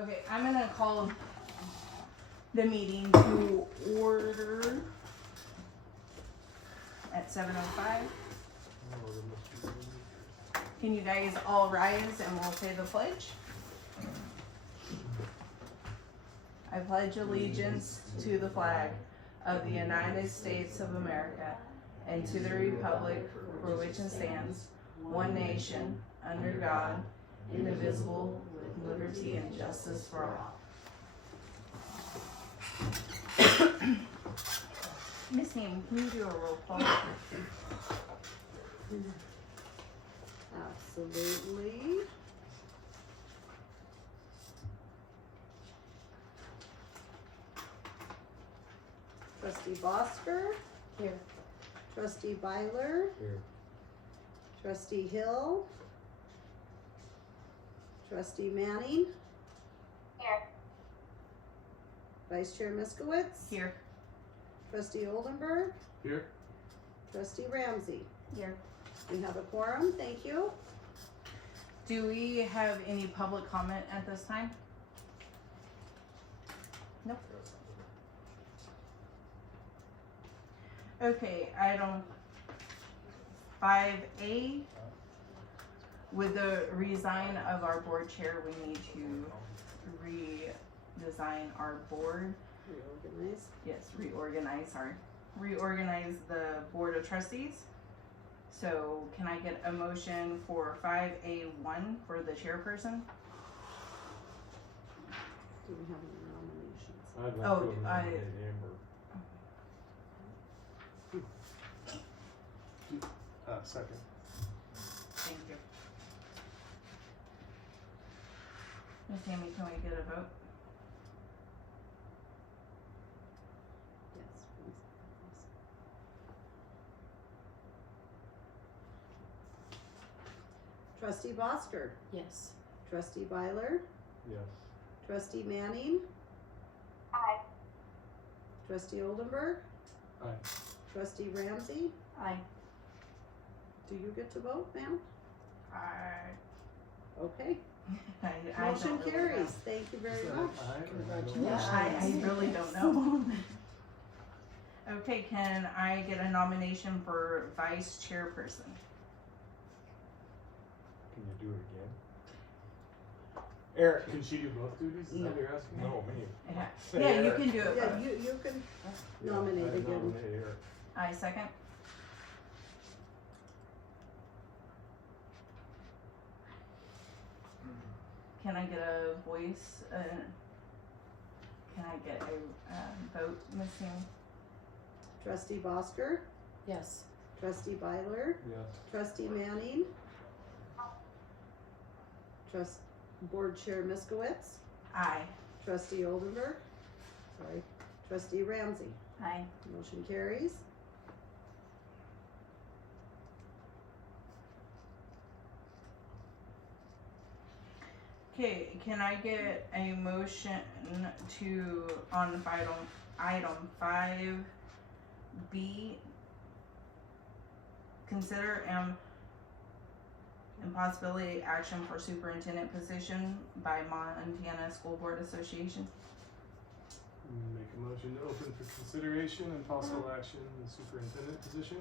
Okay, I'm gonna call the meeting to order at 7:05. Can you guys all rise and we'll say the pledge? I pledge allegiance to the flag of the United States of America and to the republic for which it stands, one nation, under God, indivisible, with liberty and justice for all. Miss Nam, can you do a roll call? Absolutely. Trustee Bosker. Here. Trustee Byler. Here. Trustee Hill. Trustee Manning. Here. Vice Chair Miskowitz. Here. Trustee Oldenburg. Here. Trustee Ramsey. Here. We have a quorum, thank you. Do we have any public comment at this time? Nope. Okay, item 5A. With the resign of our board chair, we need to redesign our board. Reorganize. Yes, reorganize the board of trustees. So can I get a motion for 5A1 for the chairperson? Do we have any nominations? I'd like Oh, to nominate Amber. Second. Thank you. Miss Tammy, can we get a vote? Yes, please. Trustee Bosker. Yes. Trustee Byler. Yes. Trustee Manning. Aye. Trustee Oldenburg. Aye. Trustee Ramsey. Aye. Do you get to vote, ma'am? Okay. I Motion don't really carries. know. Thank you very Is that much. aye or no? Congratulations. I really don't know. Okay, can I get a nomination for vice chairperson? Can you do it again? Eric, can she do both duties? Is that what you're asking? No, me. Yeah, Say yeah, you Eric. can do it. Yeah, you can Yeah, nominate I again. nominate Eric. I second. Can I get a voice, can I get a vote, Ms. Sam? Trustee Bosker. Yes. Trustee Byler. Yes. Trustee Manning. Board Chair Miskowitz. Aye. Trustee Oldenburg. Sorry. Trustee Ramsey. Aye. Motion carries. Okay, can I get a motion to, on item 5B, consider impossibility action for superintendent position by Montana School Board Association? Make a motion to open for consideration and possible action in the superintendent position.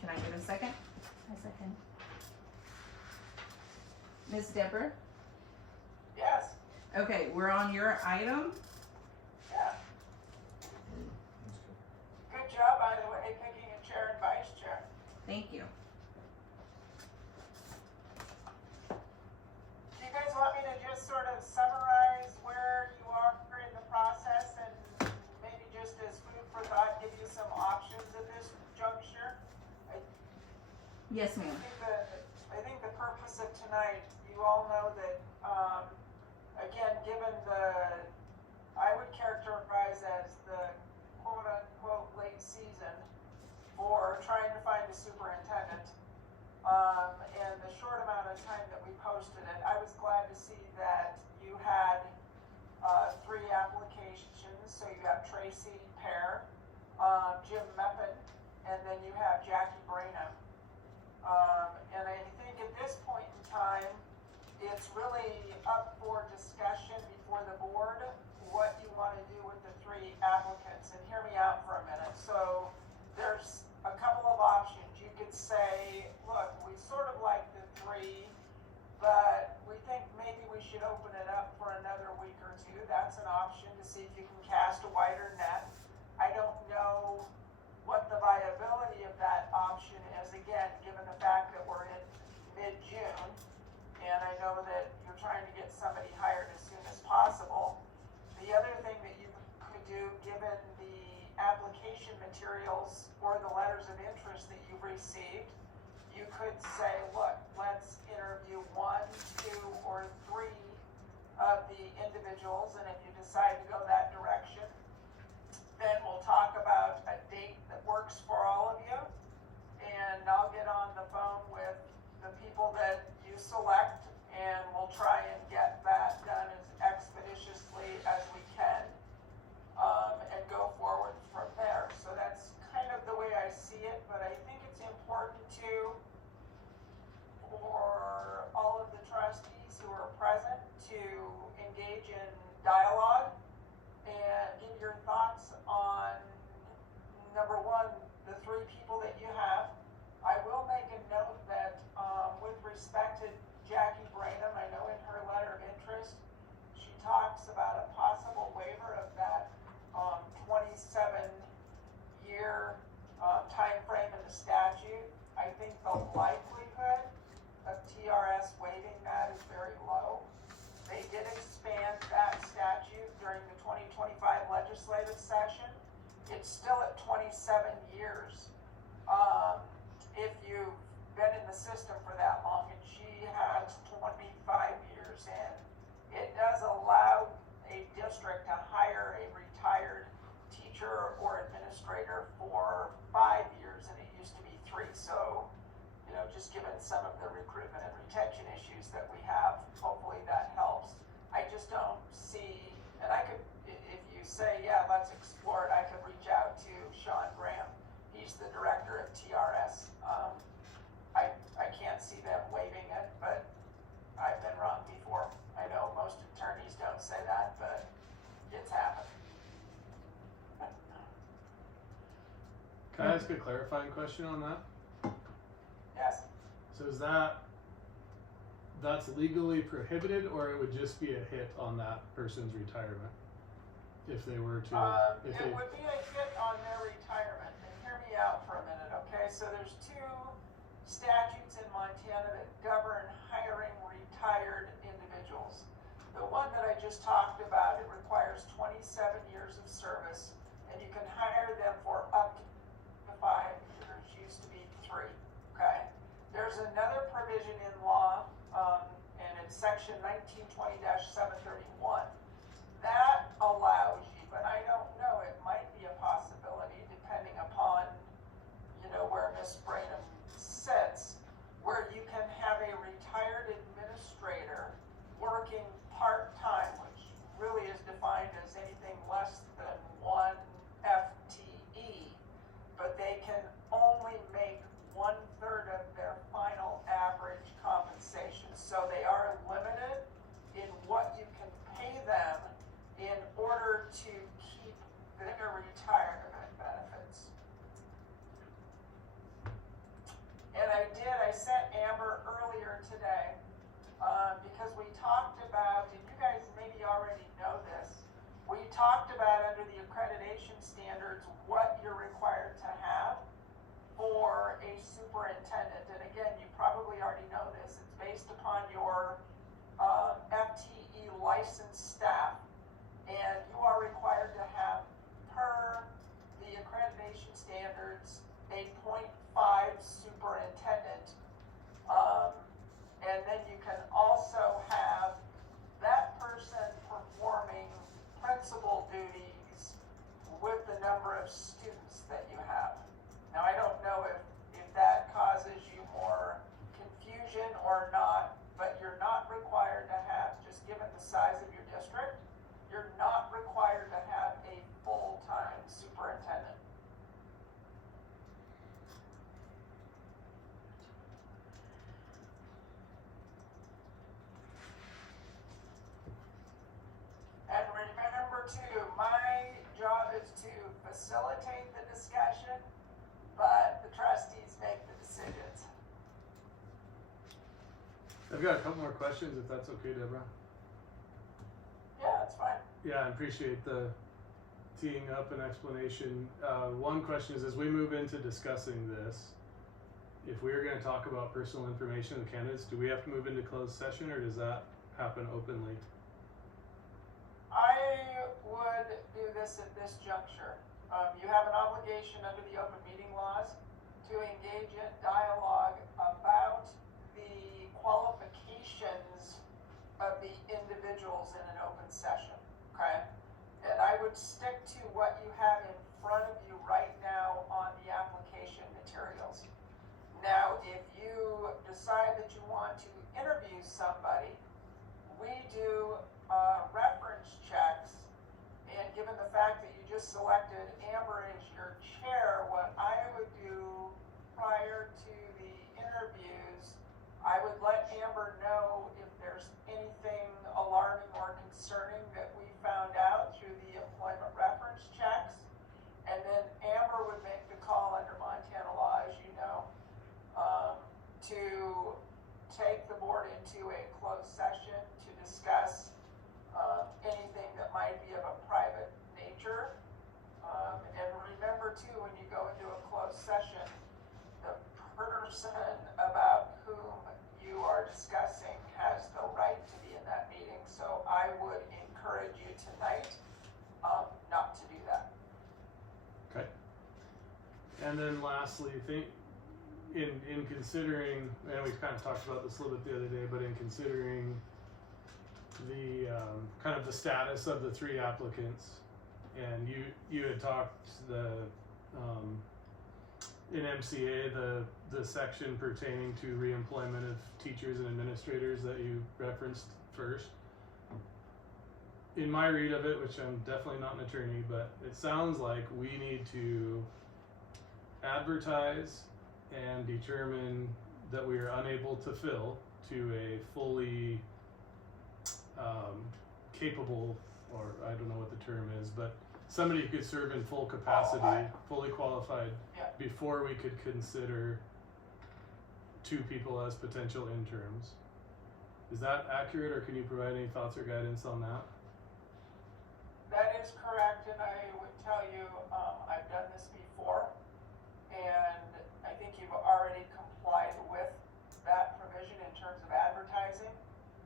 Can I get a second? I second. Ms. Deborah? Yes. Okay, we're on your item. Yeah. Good job, by the way, picking a chair and vice chair. Thank you. Do you guys want me to just sort of summarize where you are in the process and maybe just as food for thought, give you some options at this juncture? Yes, ma'am. I think the purpose of tonight, you all know that, again, given I would characterize as the quote-unquote late season for trying to find a superintendent, and the short amount of time that we posted it, I was glad to see that you had 3 applications. So you have Tracy Pear, Jim Meppen, and then you have Jackie Brainham. we should open it up for another week or two. That's an option to see if you can cast a wider net. I don't know what the viability of that option is, again, given the fact that we're in mid-June, and I know that you're trying to get somebody hired as soon as possible. The other thing that you could do, given the application materials or the letters of interest that you've received, you could say, look, let's interview 1, 2, or 3 of the individuals, and if you decide to go that direction, then we'll talk about a date that works for all of you, and I'll get on the phone with the people that you select, and we'll try and get that done as expeditiously as we can, and go forward from there. So that's kind of the way I see it, but I think it's important for all of the trustees who are present to engage in dialogue and give your thoughts on, number one, the 3 people that you have. I will make a note that with respect to Jackie Branham, I know in her letter of interest, she talks about a possible waiver of that 27-year time frame in the statute. I think the likelihood of TRS waiving that is very low. They did expand that statute during the 2025 legislative session. It's still at 27 years. If you've been in the system for that long, and she has 25 years in, it does allow a district to hire a retired teacher or administrator for 5 years, and it used to be 3. So, you know, just given some of the recruitment and retention issues that we have, hopefully that helps. I just don't see, and I could, if you say, yeah, let's explore it, I could reach out to Sean Graham. He's the director of TRS. I can't see them waiving it, but I've been wrong before. I know most attorneys don't say that, but it's happened. Can I ask a clarifying question on that? Yes. So is that's legally prohibited, or it would just be a hit on that person's retirement if they were to, It would be a hit on their retirement, and hear me out for a minute, okay? So there's 2 statutes in Montana that govern hiring retired individuals. The one that I just talked about, it requires 27 years of service, and you can hire them for up to 5 years, used to be 3, okay? There's another provision in law, and it's section 1920-731. That allows you, but I don't know, it might be a possibility depending upon, you know, where Ms. Branham sits, where you can have a retired administrator working part-time, which really is defined as anything less than 1 FTE, but they can only make 1/3 of their final average compensation. So they are limited in what you can pay them in order to keep their retirement benefits. And I sent Amber earlier today, because we talked about, and you guys maybe already know this, we talked about under the accreditation standards what you're required to have for a superintendent. And again, you probably already know this, it's based upon your FTE licensed staff. And you are required to have, per the accreditation standards, a 0.5 superintendent. And then you can also have that person performing principal duties with the number of students that you have. Now, I don't know if that causes you more confusion or not, but you're not required to have, just given the size of your district, you're not required to have a full-time superintendent. And remember too, my job is to facilitate the discussion, but the trustees make the decisions. I've got a couple more questions if that's okay, Deborah. that's fine. Yeah, I appreciate the teeing up and explanation. One question is, as we move into discussing this, if we're gonna talk about personal information of the candidates, do we have to move into closed session, or does that happen openly? I would do this at this juncture. You have an obligation under the open meeting laws to engage in dialogue about the qualifications of the individuals in an open session, okay? And I would stick to what you have in front of you right now on the application materials. Now, if you decide that you want to interview somebody, we do reference checks, and given the fact that you just selected Amber as your chair, what I would do prior to the interviews, I would let Amber know if there's anything alarming or concerning that we found out through the employment reference checks, and then Amber would make the call under Montana law, as you know, to take the board into a closed session to discuss anything that might be of a private nature. And remember too, when you go into a closed session, the person about whom you are discussing has the right to be in that meeting. So I would encourage you tonight not to do that. Okay. And then lastly, in considering, and we kind of talked about this a little bit the other day, but in considering the kind of the status of the 3 applicants, and you had talked in MCA the section pertaining to reemployment of teachers and administrators that you referenced first. In my read of it, which I'm definitely not an attorney, but it sounds like we need to advertise and determine that we are unable to fill to a fully capable, or I don't know what the term is, but somebody who could serve in full capacity, fully qualified, Yeah. before we could consider 2 people as potential interims. Is that accurate, or can you provide any thoughts or guidance on that? That is correct, and I would tell you, I've done this before, and I think you've already complied with that provision in terms of advertising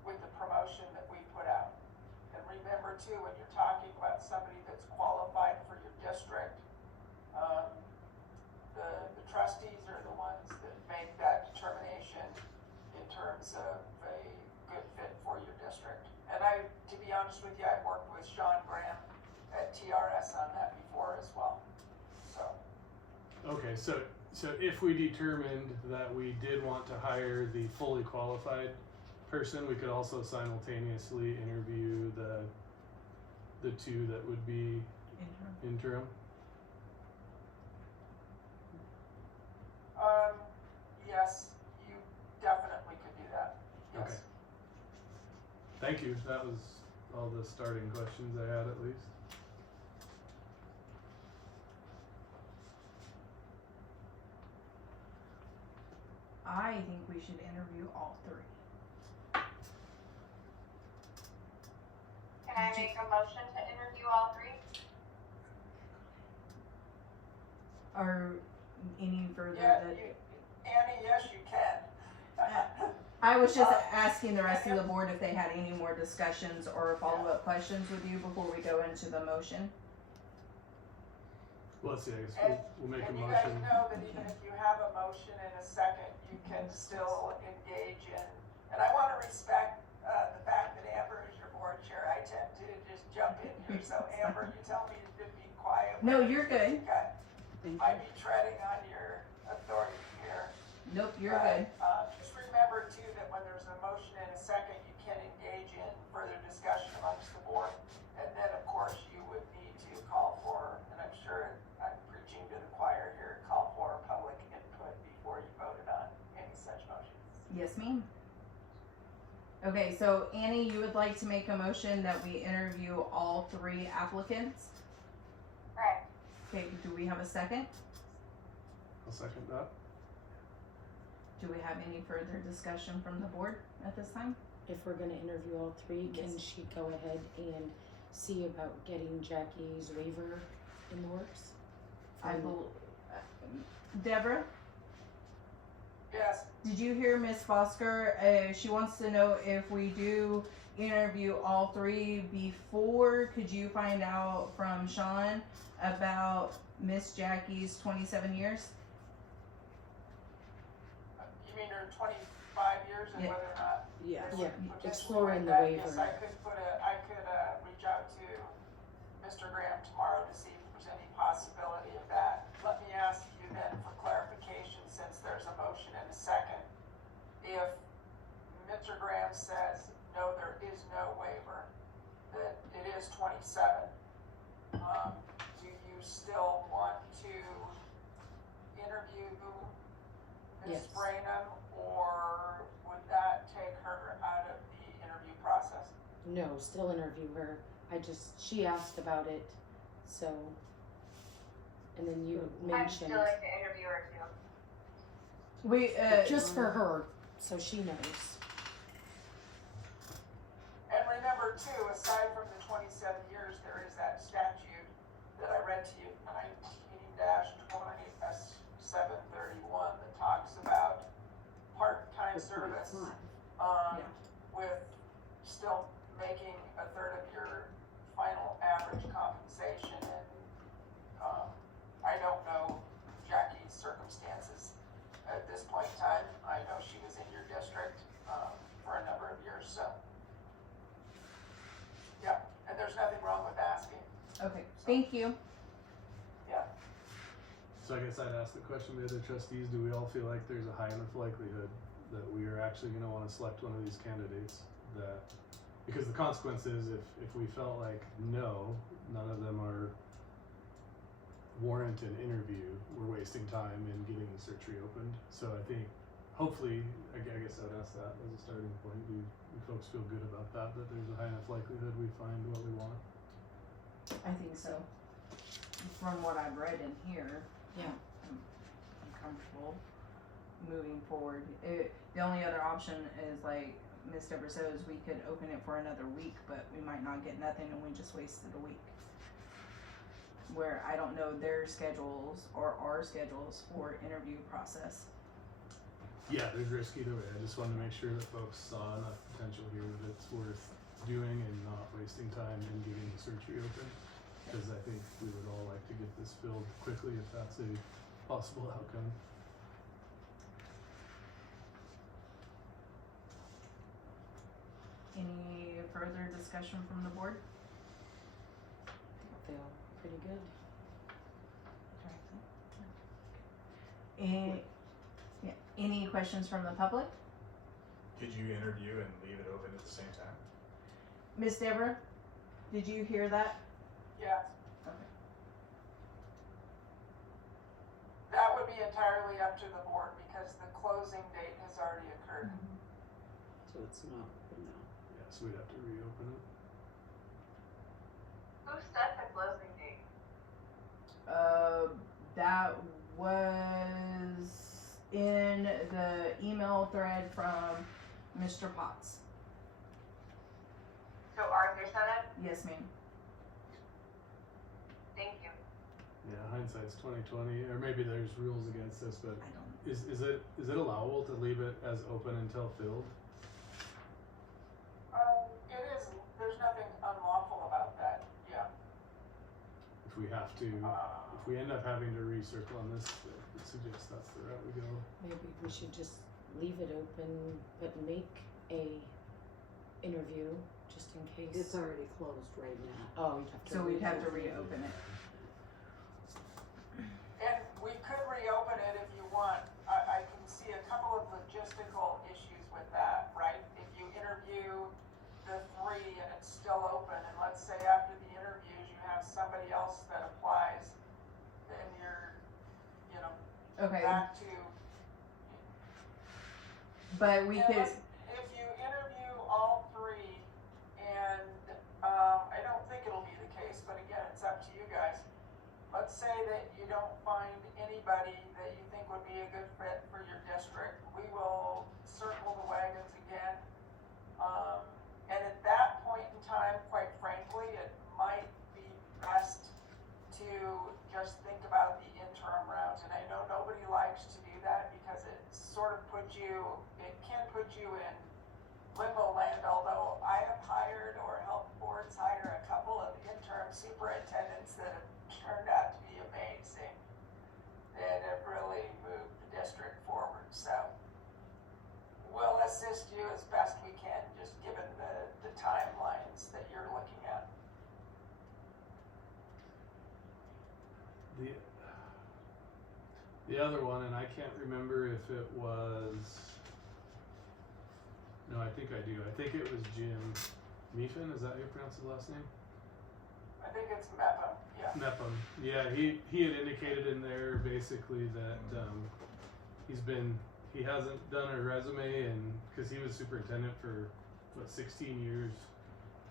with the promotion that we put out. And remember too, when you're talking about somebody that's qualified for your district, the trustees are the ones that make that determination in terms of a good fit for your district. And to be honest with you, I've worked with Sean Graham at TRS on that before as well, so. Okay, so if we determined that we did want to hire the fully qualified person, we could also simultaneously interview the 2 that would be interim. Yes, you definitely could do that, yes. Okay. Thank you. That was all the starting questions I had, at least. I think we should interview all 3. Can I make a motion to interview all 3? Or any further Yeah, that, Annie, yes, you can. I was just asking the rest of the board if they had any more discussions or follow-up questions with you before we go into the motion. Well, let's see, I guess we'll make a And you guys motion. know that even if you have a motion in a second, you can still engage in, and I wanna respect, the fact that Amber is your board chair. I tend to just jump in here, so Amber, you tell me to be quiet. No, you're good. Okay, Thank I'd you. be treading on your authority here. Nope, you're But, good. just remember too, that when there's a motion in a second, you can engage in further discussion amongst the board. And then, of course, you would need to call for, and I'm sure I'm preaching to the choir here, call for public input before you voted on any such motion. Yes, ma'am. Okay, so Annie, you would like to make a motion that we interview all 3 applicants? Right. Okay, do we have a second? I'll second that. Do we have any further discussion from the board at this time? If we're gonna interview all 3, can Yes. she go ahead and see about getting Jackie's waiver in the works? I From- will. Deborah, Yes, did you hear Miss Fosker? She wants to know if we do interview all three before. Could you find out from Sean about Miss Jackie's 27 years? you mean her 25 years and Yeah. whether or not Yes. they Yeah, would potentially exploring waive the that? waiver. Yes, I could reach out to Mr. Graham tomorrow to see if there's any possibility of that. Let me ask you then for clarification, since there's a motion and a second. If Mr. Graham says, no, there is no waiver, that it is 27, do you still want to interview Ms. Yes. Branham, or would that take her out of the interview process? No, still interview her. She asked about it, so. And then you I'd mentioned, still like to interview her too. We just for her, so she knows. And remember too, aside from the 27 years, there is that statute that I read to you, 19-20-731, that talks about part-time service, Fine. with still making a third of your final average compensation. And, I don't know Jackie's circumstances at this point in time. I know she was in your district, for a number of years, so. Yeah, and there's nothing wrong with asking. okay. Thank you. So I guess I'd ask the question to the other trustees, do we all feel like there's a high enough likelihood that we are actually gonna wanna select one of these candidates that, because the consequence is if we felt like, no, none of them are warrant an interview, we're wasting time in getting the search reopened. So I think, hopefully, I guess I'd ask that as a starting point, do folks feel good about that there's a high enough likelihood we find what we want? I think so. From what I've read in here. Yeah. I'm comfortable moving forward. The only other option is like Miss Deborah says, we could open it for another week, but we might not get nothing and we just wasted a week. Where I don't know their schedules or our schedules for interview process. Yeah, there's risk either way. I just wanted to make sure that folks saw enough potential here that it's worth doing and not wasting time in getting the search reopened. Because I think we would all like to get this filled quickly if that's a possible outcome. Any further discussion from the board? I feel pretty good. Any questions from the public? Could you interview and leave it open at the same time? Miss Deborah, did you hear that? Yes. Okay. That would be entirely up to the board because the closing date has already occurred. So it's not open now. Yeah, so we'd have to reopen it. Who set the closing date? That was in the email thread from Mr. Potts. So Arthur set it? Yes, ma'am. Thank you. Yeah, hindsight's 20/20, or maybe there's rules against this, but I don't. is it allowable to leave it as open until filled? It is, there's nothing unlawful about that, yeah. If we have to, if we end up having to recircle on this, I would suggest that's the route we go. Maybe we should just leave it open, but make a interview just in case. It's already closed right now. Oh, you'd have to. So we'd have to reopen reopen it. And we could reopen it if you want. I can see a couple of logistical issues with that, right? If you interview the three and it's still open, and let's say after the interviews you have somebody else that applies, then you're, Okay, back to. but we could. If you interview all three, and, I don't think it'll be the case, but again, it's up to you guys. Let's say that you don't find anybody that you think would be a good fit for your district. We will circle the wagons again. And at that point in time, quite frankly, it assist you as best we can, just given the timelines that you're looking at. The other one, and I can't remember if it was. No, I think I do. I think it was Jim Meefin. Is that how you pronounce his last name? I think it's MEPA, yeah. Mepham. Yeah, he had indicated in there basically that he hasn't done a resume, and because he was superintendent for 16 years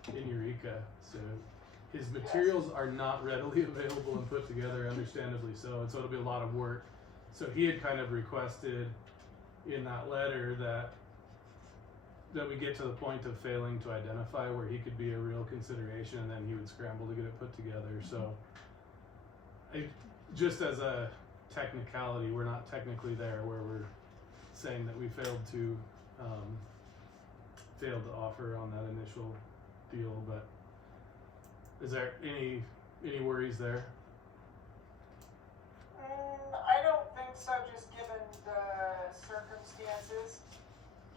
in Eureka, so his materials are not readily available and put together, understandably so, and so it'll be a lot of work. So he had kind of requested in that letter that we get to the point of failing to identify where he could be a real consideration, and then he would scramble to get it put together. So just as a technicality, we're not technically there where we're saying that we failed to offer on that initial deal, but is there any worries there? I don't think so, just given the circumstances.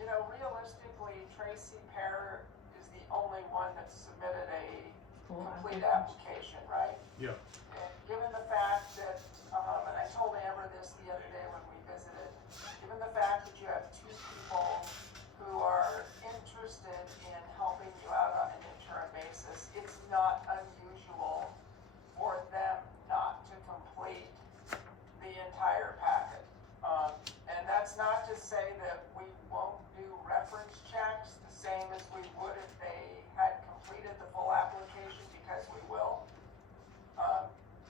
You know, realistically, Tracy Pear is the only one that submitted a complete application, right? Yep. And given the fact that, and I told Amber this the other day when we visited, given the fact that you have two people who are interested in helping you out on an interim basis, it's not unusual for them not to complete the entire packet. And that's not to say that we won't do reference checks the same as we would if they had completed the full application, because we will.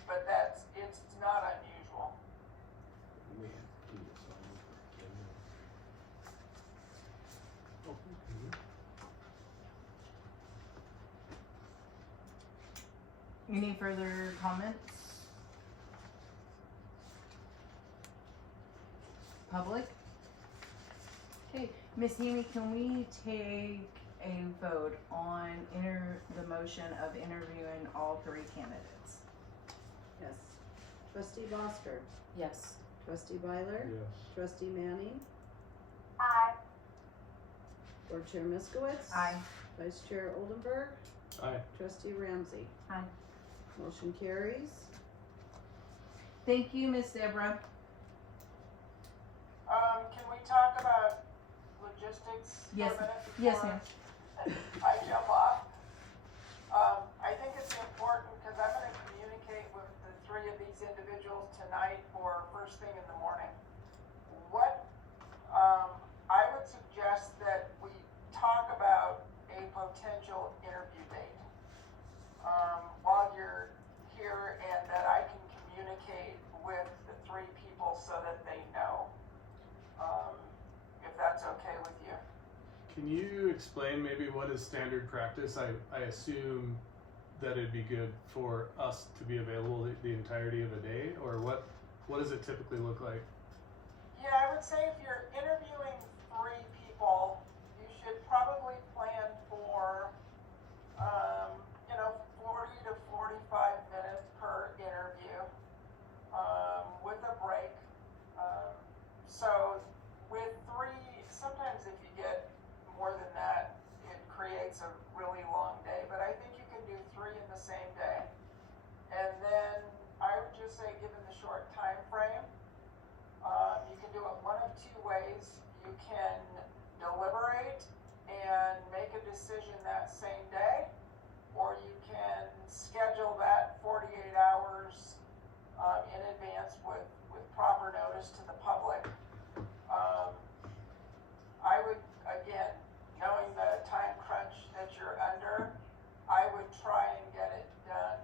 But it's not unusual. Any further comments? Public? Okay, Ms. Haney, can we take a vote on the motion of interviewing all three candidates? Yes. Trustee Bosker, Yes. Trustee Byler, Yes. Trustee Manning, Aye. Board Chair Miskowitz. Aye. Vice Chair Oldenburg, Aye. Trustee Ramsey. Aye. Motion carries. Thank you, Miss Deborah. Can we talk about logistics for Yes. a minute? Yes, before ma'am. I jump off. I think it's important because I'm going to communicate with the three of these individuals tonight for first thing in the morning. What I would suggest that we talk about a potential interview date while you're here, and that I can communicate with the three people so that they know, if that's okay with you. Can you explain maybe what is standard practice? I assume that it'd be good for us to be available the entirety of a day, or what does it typically look like? Yeah, I would say if you're interviewing three people, you should probably plan for, 40 to 45 minutes per interview, with a break. So with three, sometimes if you get more than that, it creates a really long day, but I think you can do three in the same day. And then I would just say, given the short time frame, you can do it one of two ways. You can deliberate and make a decision that same day, or you can schedule that 48 hours in advance with proper notice to the public. I would, again, knowing the time crunch that you're under, I would try and get it done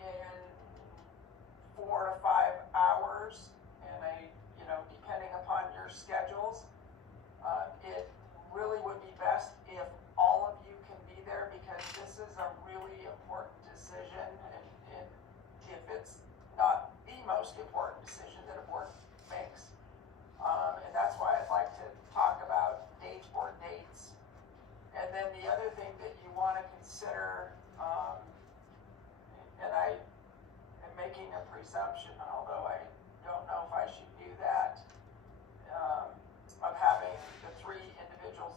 in 4 to 5 hours, and depending upon your schedules. It really would be best if all of you can be there, because this is a really important decision, and if it's not the most important decision that a board makes. And that's why I'd like to talk about dates or dates. And then the other thing that you want to consider, and I am making a presumption, although I don't know if I should do that, of having the three individuals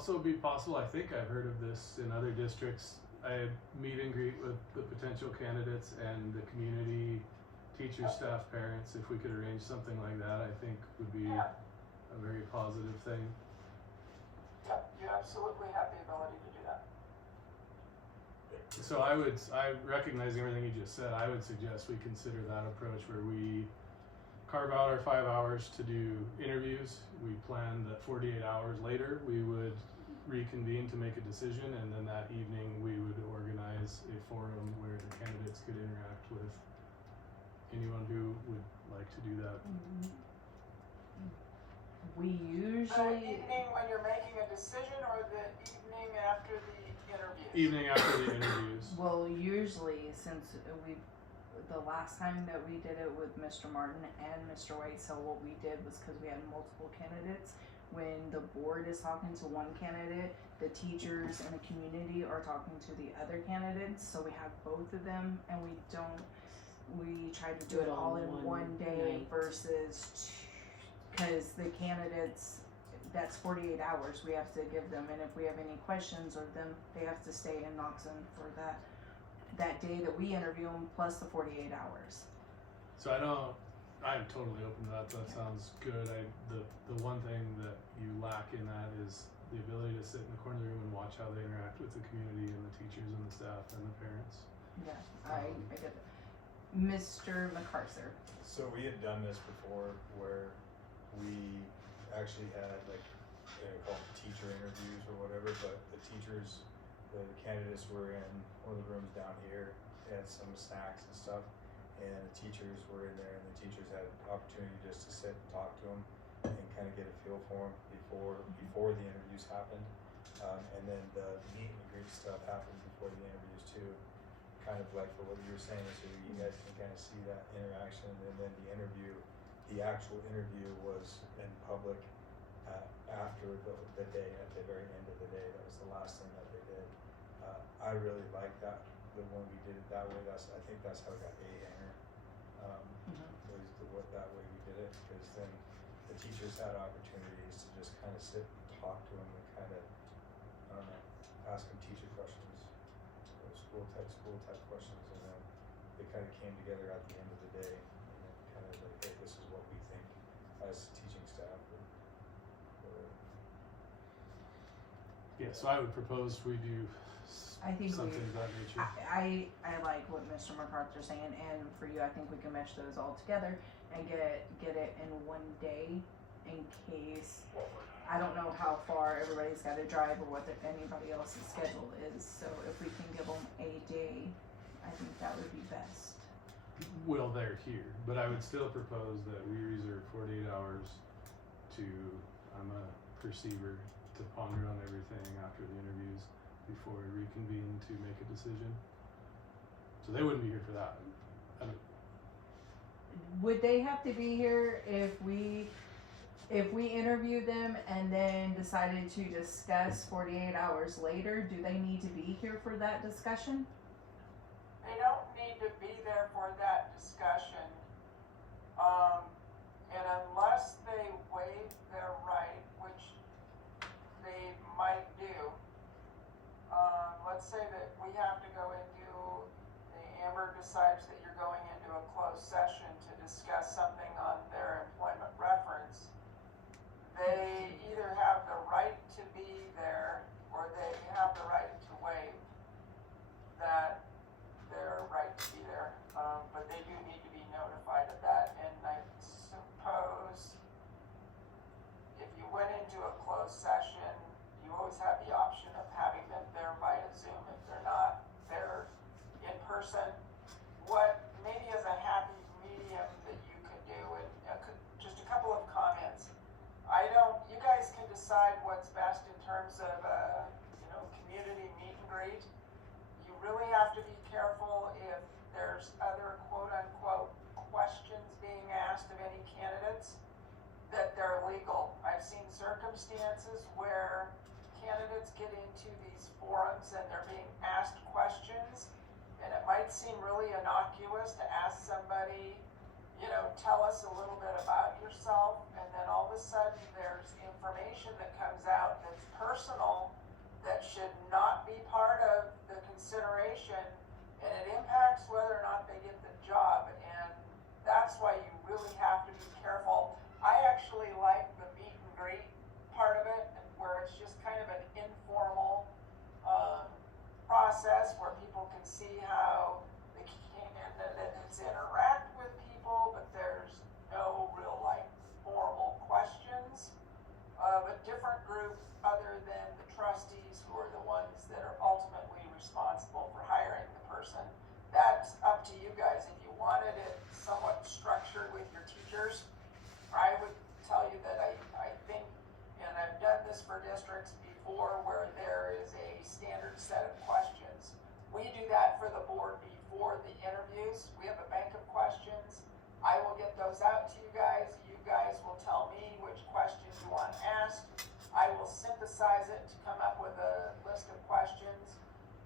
also be possible, I think I've heard of this in other districts, a meet and greet with the potential candidates and the community, teachers, staff, parents. If we could arrange something like that, I think would be Yeah. a very positive thing. Yeah, you absolutely have the ability to do that. So I recognizing everything you just said, I would suggest we consider that approach where we carve out our 5 hours to do interviews. We plan that 48 hours later, we would reconvene to make a decision, and then that evening we would organize a forum where the candidates could interact with anyone who would like to do that. We The usually, evening when you're making a decision, or the evening after the interviews? Evening after the interviews. well, usually since the last time that we did it with Mr. Martin and Mr. White, so what we did was because we had multiple candidates, when the board is talking to one candidate, the teachers and the community are talking to the other candidates, so we have both of them, and we try to do it all in one day night. versus because the candidates, that's 48 hours we have to give them, and if we have any questions or them, they have to stay in Knoxon for that day that we interview them plus the 48 hours. So I'm totally open to that. That sounds good. The one thing that you lack in that is the ability to sit in the corner of the room and watch how they interact with the community and the teachers and the staff and the parents. Yeah, I get it. Mr. MacArthur. So we had done this before where we actually had like, called teacher interviews or whatever, but the teachers, the candidates were in one of the rooms down here. They had some snacks and stuff, and the teachers were in there, and the teachers had an opportunity just to sit and talk to them and kind of get a feel for them before the interviews happened. And then the meet and greet stuff happened before the interviews too. Kind of like for what you were saying, so you guys can kind of see that interaction, and then the actual interview was in public after the day, at the very end of the day. That was the last thing that they did. I really like that, when we did it that way. I think that's how it got A hanger. Was that way we did it, because then the teachers had opportunities to just kind of sit and talk to them and kind of, I don't know, ask them teacher questions, or school type questions, and then they kind of came together at the end of the day, and then kind of like, hey, this is what we think as teaching staff. Yeah, so I would propose we do I think something of that nature. I like what Mr. MacArthur's saying, and for you, I think we can mesh those all together and get it in one day in case, I don't know how far everybody's got to drive or what anybody else's schedule is, so if we can give them a day, I think that would be best. Well, they're here, but I would still propose that we reserve 48 hours to, I'm a perceiver, to ponder on everything after the interviews before we reconvene to make a decision. So they wouldn't be here for that. Would they have to be here if we interviewed them and then decided to discuss 48 hours later? Do they need to be here for that discussion? They don't need to be there for that discussion. And unless they waive their right, which they might do, let's say that we have to go into, Amber decides that you're going into a closed session to discuss something on their employment reference. They either have the right to be there, or they have the right to waive that their right to be there, but they do need to be notified of that. And I suppose if you went into a closed session, you always have the option of having them there via Zoom if they're not there in person. What maybe as a happy medium that you could do, and just a couple of comments. You guys can decide what's best in terms of community meet and greet. You really have to be careful if there's other quote unquote questions being asked of any candidates, that they're legal. I've seen circumstances where candidates get into these forums and they're being asked questions, and it might seem really innocuous to ask somebody, tell us a little bit about yourself, and then all of a sudden there's information that comes out that's personal not be part of the consideration, and it impacts whether or not they get the job, and that's why you really have to be careful. I actually like the meet and greet part of it, where it's just kind of an informal process where people can see how the candidates interact with people, but there's no real like formal questions of a different group other than the trustees, who are the ones that are ultimately responsible for hiring the person. That's up to you guys. If you wanted it somewhat structured with your teachers, I would tell you that I think, and I've done this for districts before, where there is a standard set of questions. We do that for the board before the interviews. We have a bank of questions. I will get those out to you guys. You guys will tell me which questions you want asked. I will synthesize it to come up with a list of questions.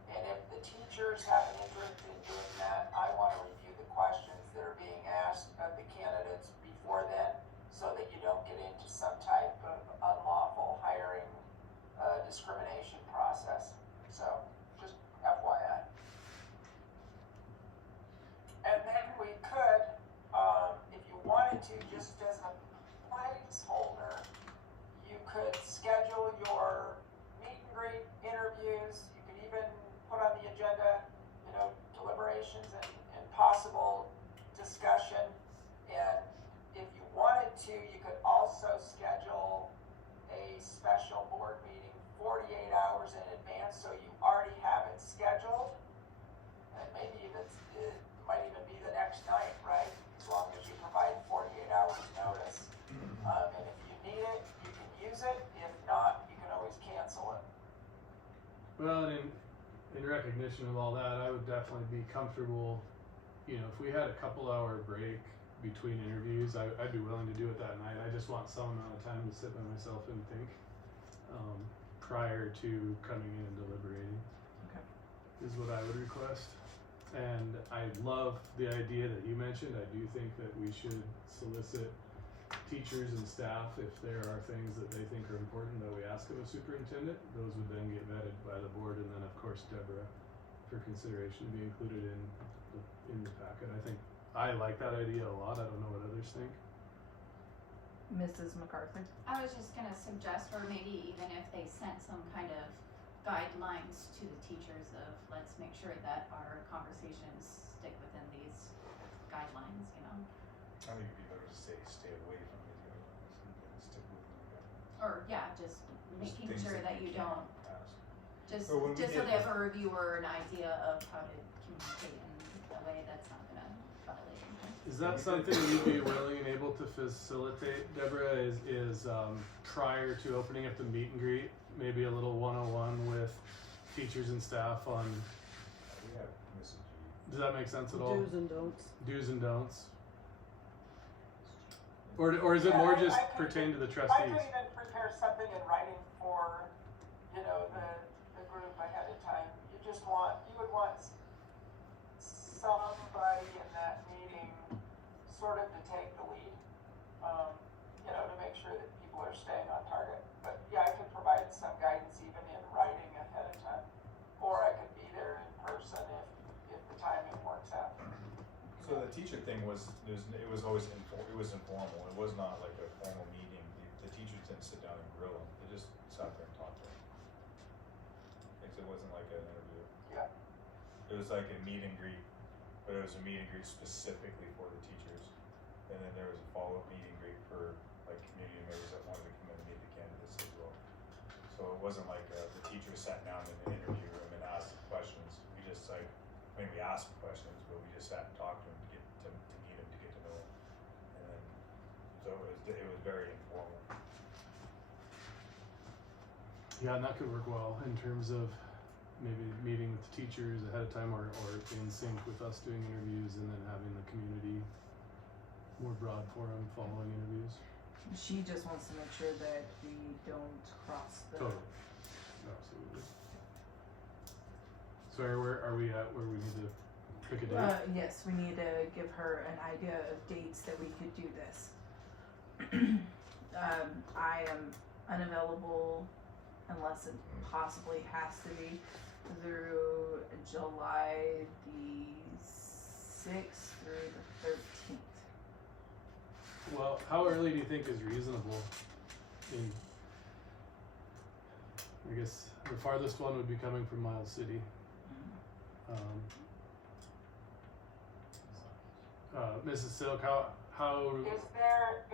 And if the teachers have an interest in doing that, I want to review the questions that are being asked of the candidates before then, so that you don't get into some type of unlawful hiring discrimination process. So, just FYI. And then we could, if you wanted to, just as a placeholder, you could schedule your meet and greet interviews. You could even put on the agenda, deliberations and possible discussion. And if you wanted to, you could also schedule a special board meeting 48 hours in advance, so you already have it scheduled. And maybe it might even be the next night, right? As long as you provide 48 hours notice. And if you need it, you can use it. If not, you can always cancel it. Well, and in recognition of all that, I would definitely be comfortable, if we had a couple hour break between interviews, I'd be willing to do it that night. I just want some amount of time to sit by myself and think, prior to coming in and deliberating. Okay. Is what I would request. And I love the idea that you mentioned. I do think that we should solicit teachers and staff if there are things that they think are important that we ask of a superintendent. Those would then get vetted by the board, and then of course Deborah for consideration to be included in the packet. I like that idea a lot. I don't know what others think. Mrs. MacArthur? I was just gonna suggest, or maybe even if they sent some kind of guidelines to the teachers of, let's make sure that our conversations stick within these guidelines, I think it'd be better to stay away from these guidelines and stick with them. Or, yeah, just making things sure that you can't don't, pass. just Or when we so did they have a reviewer an idea of how to communicate in a way that's not gonna violate anything. Is that something you'd be willing and able to facilitate, Deborah, is prior to opening up the meet and greet, maybe a little 101 with teachers and staff on, We have Mrs. G. does that make sense at all? Do's and don'ts. Do's and don'ts? Or is it more just I could- pertain to the I trustees? could even prepare something in writing for, the group ahead of time. You would want somebody in that meeting sort of to take the lead, to make sure that people are staying on target. But yeah, I could provide some guidance even in writing ahead of time. Or I could be there in person if the timing works out. So the teacher thing it was always it was informal. It was not like a formal meeting. The teachers didn't sit down and grill them. They just sat there and talked to them. It wasn't like an interview. Yeah. It was like a meet and greet, but it was a meet and greet specifically for the teachers. And then there was a follow-up meet and greet for like community members that wanted to come in and meet the candidates as well. So it wasn't like the teachers sat down in the interview room and asked questions. We just we asked questions, but we just sat and talked to them to meet them, to get to know them. And then, so it was very informal. Yeah, and that could work well in terms of maybe meeting with the teachers ahead of time or in sync with us doing interviews and then having the community more broad forum following interviews. She just wants to make sure that we don't cross the. Totally. Absolutely. So where are we at where we need to pick a date? Yes, we need to give her an idea of dates that we could do this. I am unavailable unless it possibly has to be, through July the 6th through the 13th. Well, how early do you think is reasonable? I guess the farthest one would be coming from Miles City. Mrs. Silk, how Is there,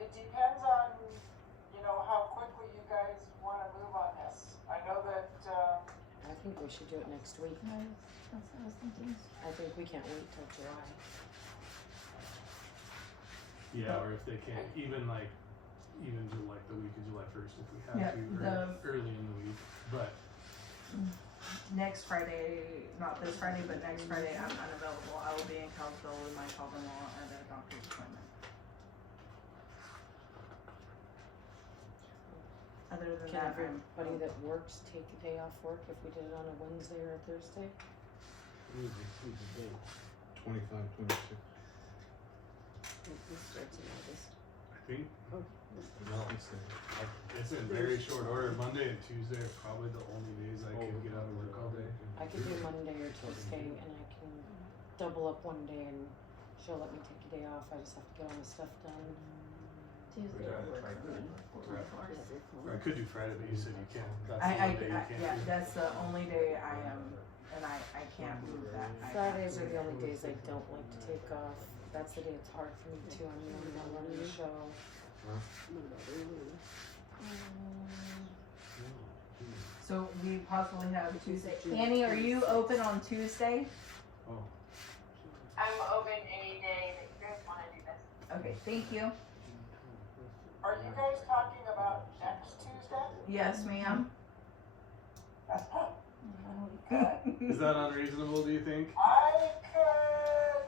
it depends on, you know, how quickly you guys wanna move on this. I know that, I think we should do it next week. That's what I was thinking. I think we can't wait till July. yeah, or if they can't, even do like the week of July 1st if we have Yeah, to, or early in the week, but Next Friday, not this Friday, but next Friday, I'm unavailable. I will be in Kalispell with my father-in-law at a doctor's appointment. Other than Can that, everybody that works take a day off work if we did it on a Wednesday or a Thursday? 25, 26. This starts in August. I think No, it's in very short order. Monday and Tuesday are probably the only days I can get out of work all day. I could do Monday or Tuesday, and I can double up one day, and she'll let me take a day off. I just have to get all my stuff done. Tuesday Yeah, would work try for me. Or I could do Friday, but you said you can't. That's the I one day you can't yeah, do. that's the only day I am, and I can't move that. I have Fridays to. are the only days I don't like to take off. That's the day it's hard for me too. I'm the only one running the show. So we possibly have Tuesday. Annie, are you open on Tuesday? I'm open any day that you guys wanna do this. Okay, thank you. are you guys talking about next Tuesday? Yes, ma'am. Is that unreasonable, do you think? I could,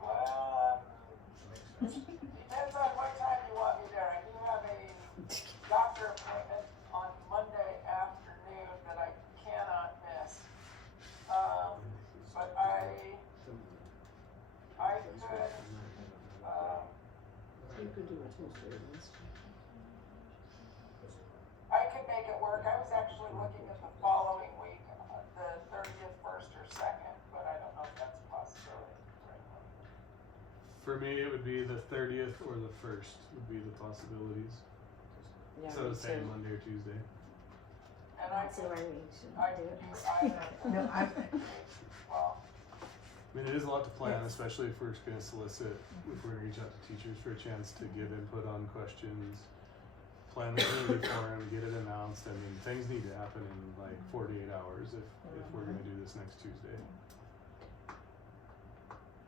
well, depends on what time you want me there. I do have a doctor appointment on Monday afternoon that I cannot miss. But I could, You could do a Tuesday or Wednesday. I could make it work. I was actually looking at the following week, the 30th, 1st, or 2nd, but I don't know if that's a possibility right now. For me, it would be the 30th or the 1st would be the possibilities. Yeah, So me say too. Monday or Tuesday. And I So could, I mean, should I do could it. No, I, well, I mean, it is a lot to plan, especially if we're going to solicit, if we're going to reach out to teachers for a chance to give input on questions, plan the community forum, get it announced. I mean, things need to happen in like 48 hours if we're going to do this next Tuesday.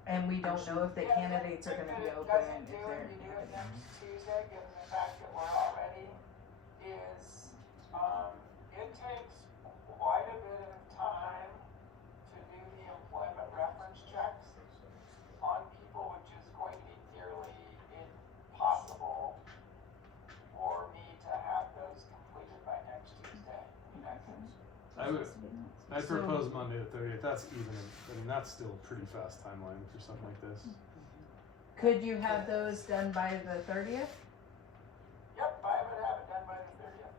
and we don't know if the yeah, candidates are gonna be if it open, doesn't if do it, they're. you do it next Tuesday, given the fact that we're already, it takes quite a bit of time to do the employment reference checks on people, which is going to be nearly impossible for me to have those completed by next Tuesday. I'd propose Monday the 30th. That's even. I mean, that's still a pretty fast timeline for something like this. Could you have those done by the 30th? Yep, I would have it done by the 30th.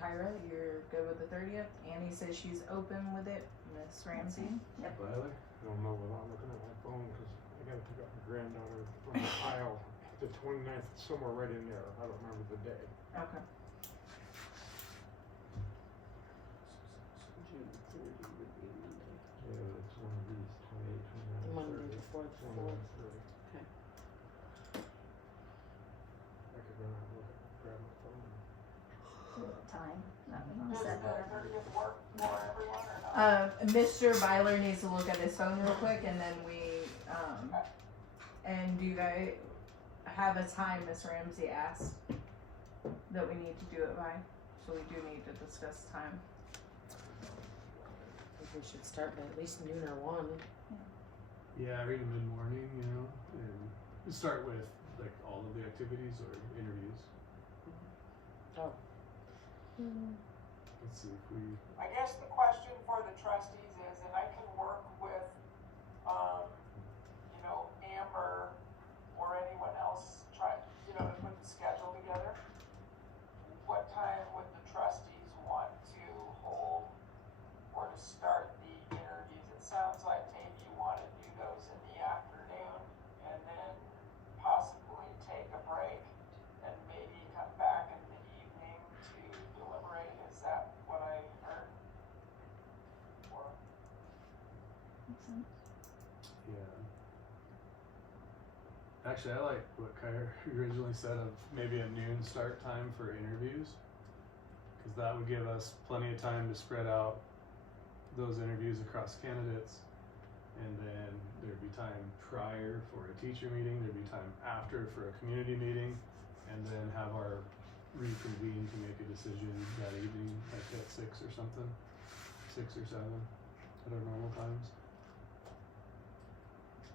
Kyra, you're good with the 30th? Annie says she's open with it. Miss Ramsey? Yep. Byler? I don't know without looking at my phone, cause I gotta pick up my granddaughter from the aisle, the 29th, somewhere right in there, I don't remember the day. Okay. June 30 would be Monday. Yeah, it's one of these, 28, 29, The Monday 30, before the 29, 4th. 30. I could run out and look, grab my phone. Time, nothing on Does the set. 30th work for everyone or not? Mr. Byler needs to look at his phone real quick and then and do you guys have a time Miss Ramsey asked that we need to do it by? So we do need to discuss time. I think we should start by at least noon or 1. Yeah, or even mid-morning, and start with like all of the activities or interviews. Oh. Let's see if we. I guess the question for the trustees is, and I can work with, Amber sense. Yeah. Actually, I like what Kyra originally said of maybe a noon start time for interviews, because that would give us plenty of time to spread out those interviews across candidates, and then there'd be time prior for a teacher meeting, there'd be time after for a community meeting, and then have our reconvene to make a decision that evening, like at 6 or something, 6 or 7 at our normal times.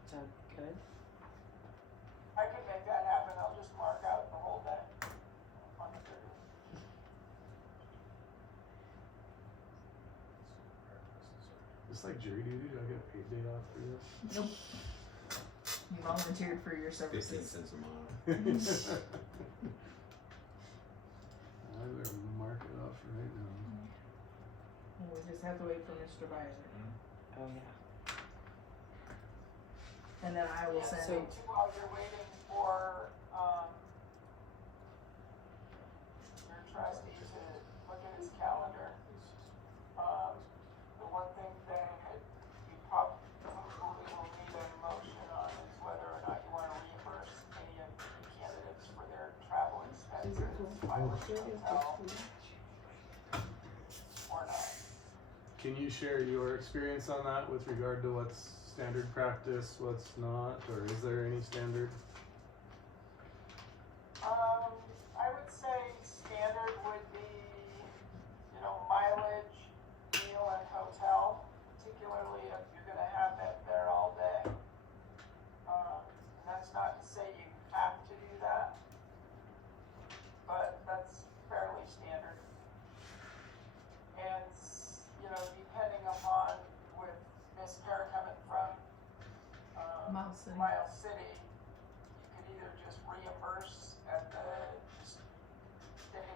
Is that good? I can make that happen, I'll just mark out the whole day on the 30th. It's like jury duty. Do I get a paid day off for this? Nope. You volunteered for your 15 services. cents a mile. I better mark it off right now. We just have to wait for Mr. Visor. Oh, yeah. And then I will Yeah, send. so too, while you're waiting for, your trustee to look at his calendar, the one thing that you probably will need a motion on is whether or not you wanna reimburse any of the candidates for their travel expenses, mileage, hotel, or not. Can you share your experience on that with regard to what's standard practice, what's not, or is there any standard? I would say standard would be, mileage, meal and hotel, particularly if you're gonna have them there all day. And that's not to say you have to do that, but that's fairly standard. And, depending upon with Miss Pear coming from, Miles City. Miles City, you could either just reimburse at the state